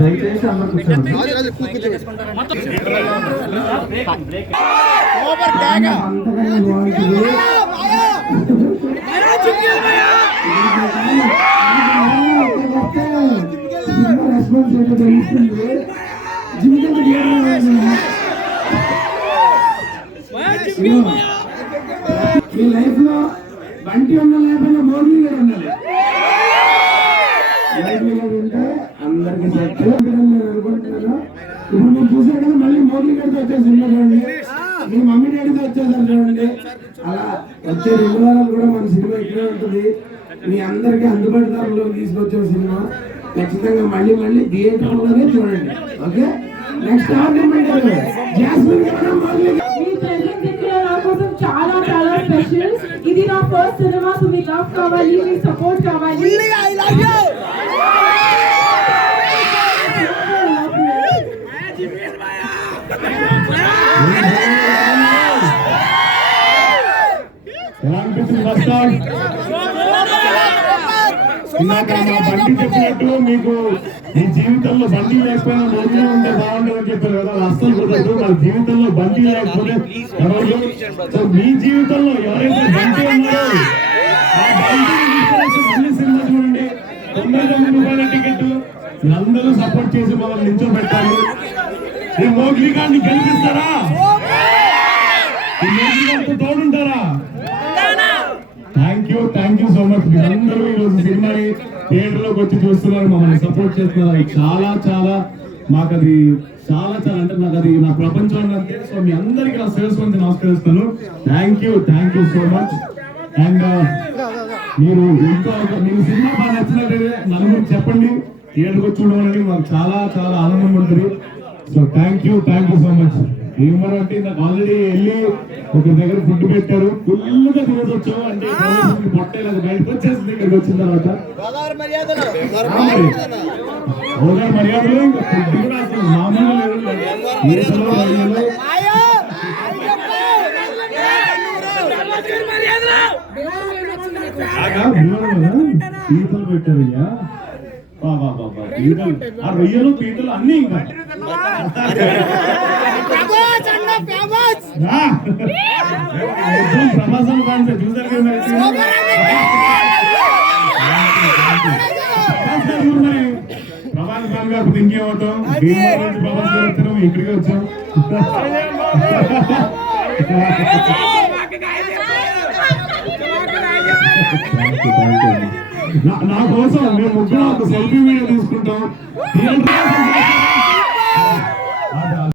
దయచేసి అందరూ కూర్చోండి. రెస్పాన్స్ ఏంటో తెలుస్తుంది. మీ లైఫ్ లో బంటి ఉన్న లేకపోయినా మోర్లీ గారు ఉండాలి. లైఫ్ లో ఉంటే అందరికి సెట్ అనుకుంటున్నాను. ఇప్పుడు మీరు చూసారు కదా, మళ్ళీ మోర్లీ గారితో వచ్చేసింది చూడండి, మీ మమ్మీ డాడీతో వచ్చేసారు చూడండి. అలా వచ్చే 2 వారాలు కూడా మన సినిమా ఇక్కడే ఉంటుంది. మీ అందరికీ అందుబాటు ధరలో తీసుకొచ్చే సినిమా ఖచ్చితంగా మళ్ళీ మళ్ళీ థియేటర్లోనే చూడండి. ఓకే, నెక్స్ట్ జాస్మిన్ చాలా చాలా స్పెషల్. ఇది నా ఫస్ట్ సినిమా, సో మీ లవ్ కావాలి, మీ సపోర్ట్ కావాలి. బండి చెప్పినట్టు మీకు మీ జీవితంలో బండి లేకపోయినా రోజునే ఉంటే బాగుంటుందని చెప్పారు కదా, అస్సలు కుదరదు. మన జీవితంలో బండి లేకపోతే సో మీ జీవితంలో ఎవరైతే బండి ఉన్నారో ఆ బండిని మళ్ళీ సినిమా చూడండి. 99 రూపాయల టికెట్. అందరూ సపోర్ట్ చేసి మనం నిల్చోబెట్టాలి. ఈ మోగ్లీ గారిని గెలిపిస్తారా? ఈ మోగ్లీ గారితో తోడుంటారా? Thank you so much. మీరందరూ ఈరోజు సినిమాని థియేటర్ లోకి వచ్చి చూస్తున్నారు, మమ్మల్ని సపోర్ట్ చేస్తున్నారు. చాలా చాలా మాకు అది చాలా చాలా అంటే నాకు అది నా ప్రపంచం అంతే. సో మీ అందరికీ నా సేల్స్ నుంచి నమస్కరిస్తాను. Thank you so much. And మీరు ఇంకా మీకు సినిమా బాగా నచ్చినట్లయితే నలుగురు చెప్పండి, థియేటర్కి వచ్చి చూడమని మాకు చాలా చాలా ఆనందంగా ఉంటుంది. So thank you so much. ఏమనంటే నాకు ఆల్రెడీ వెళ్ళి ఒక దగ్గర ఫుడ్ పెట్టారు, ఫుల్గా తినేసి వచ్చాము. అంటే పొట్టేలకు బయటకు వచ్చేసింది. ఇక్కడికి వచ్చిన తర్వాత మర్యాదలు ఇంకా ఫుడ్ కూడా అసలు మామూలుగా పీతలు పెట్టారయ్యా. ఆ రొయ్యలు పీతలు అన్ని ఇంకా ప్రభాసం కాదు చూసారు కదా. ప్రభాస్ ఖాన్ గారు ఇంకేమవుతాం, ప్రభాస్ గారు వచ్చాం, ఇక్కడికి వచ్చాం. నా కోసం మేము ముగ్గురు ఒక సెల్ఫీ వీడియో తీసుకుంటాం.